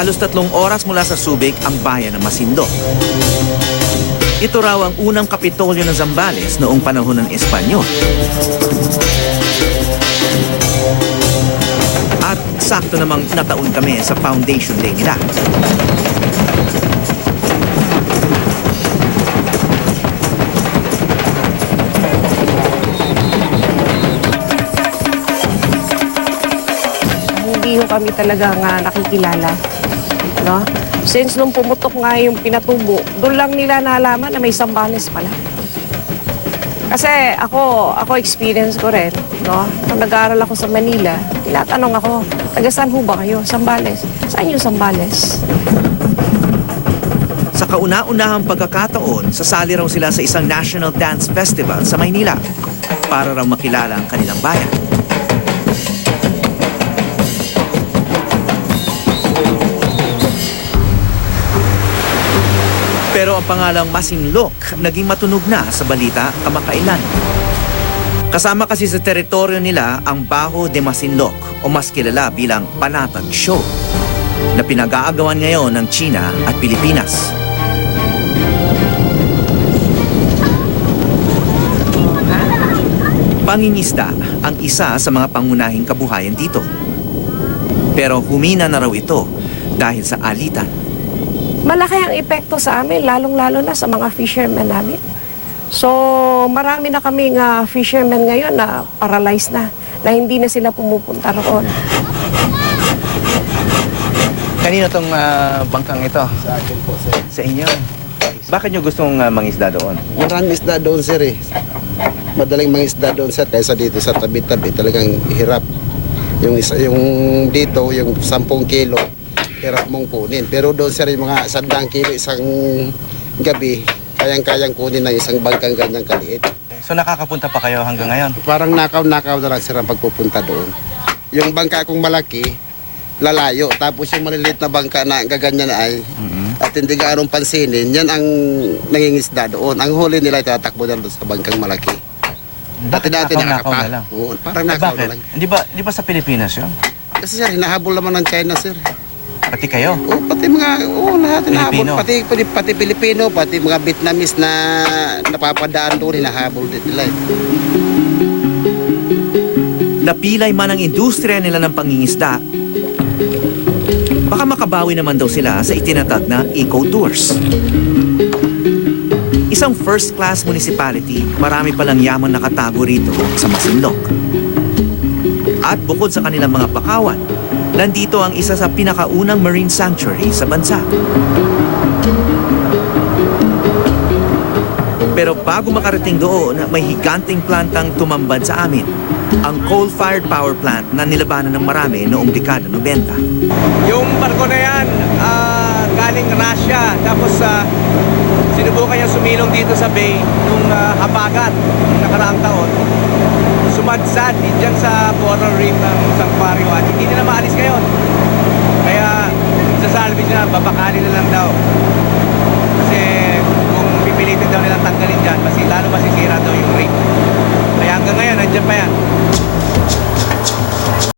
Halos 3 oras mula sa Subic ang bayan ng Masinloc. Ito raw ang unang kapitolyo ng Zambales noong panahon ng Espanyol. At sakto namang nataon kami sa foundation day nila. Hindi ho kami talaga nga nakikilala, no? Since nung pumutok nga yung pinatubo, doon lang nila nalaman na may Zambales pala. Kasi ako experience ko rin, no? Nung nag-aaral ako sa Manila, tinatanong ako, taga saan ho ba kayo? Zambales. Saan yung Zambales? Sa kauna-unahang pagkakataon, sasali raw sila sa isang National Dance Festival sa Maynila para raw makilala ang kanilang bayan. Pero ang pangalang Masinloc naging matunog na sa balita kamakailan. Kasama kasi sa teritoryo nila ang Bajo de Masinloc o mas kilala bilang Panatag Show na pinag-aagawan ngayon ng China at Pilipinas. Pangingisda ang isa sa mga pangunahing kabuhayan dito. Pero humina na raw ito dahil sa alitan. Malaki ang epekto sa amin, lalong-lalo na sa mga fishermen namin. So, marami na kaming fishermen ngayon na paralyzed na hindi na sila pumupunta roon. Kanino tong bangkang ito? Sa akin po, sir. Sa inyo. Bakit nyo gustong mangisda doon? Maraming isda doon, sir, eh. Madaling mangisda doon, sir, kaysa dito sa tabi-tabi. Talagang hirap. Yung dito, yung 10 kilo, hirap mong kunin. Pero doon, sir, yung mga 100 kilo isang gabi, kayang-kayang kunin ng isang bangkang ganyang kaliit. So nakakapunta pa kayo hanggang ngayon? Parang nakaw-nakaw na lang, sir, ang pagpupunta doon. Yung bangka kong malaki, lalayo. Tapos yung maliliit na bangka na gaganyan na ay, at hindi gaanong pansinin, yan ang nangingisda doon. Ang huli nila tatakbo na doon sa bangkang malaki. Dati-dati nakaw na lang? Oo, parang Ay, nakaw bakit? na lang. Di ba sa Pilipinas yun? Kasi, sir, hinahabol naman ng China, sir. Pati kayo? Oo, pati mga, lahat hinahabol. Pilipino. Pati Pilipino, pati mga Vietnamese na napapadaan doon, hinahabol din nila. Napilay man ang industriya nila ng pangingisda, baka makabawi naman daw sila sa itinatag na eco-tours. Isang first-class municipality, marami palang yaman nakatago rito sa Masinloc. At bukod sa kanilang mga pakawan, nandito ang isa sa pinakaunang marine sanctuary sa bansa. Pero bago makarating doon, may higanting plantang tumambad sa amin. Ang coal-fired power plant na nilabanan ng marami noong dekada 90. Yung barko na yan, galing Russia. Tapos sinubukan niya sumilong dito sa bay nung habagat nung nakaraang taon. Sumadsad dyan sa coral reef ng Sanctuary 1. Hindi nila maalis ngayon. Kaya sa salvage na, babakali na lang daw. Kasi kung pipilitin daw nilang tanggalin dyan, lalo masisira daw yung reef. Kaya hanggang ngayon, nandiyan pa yan.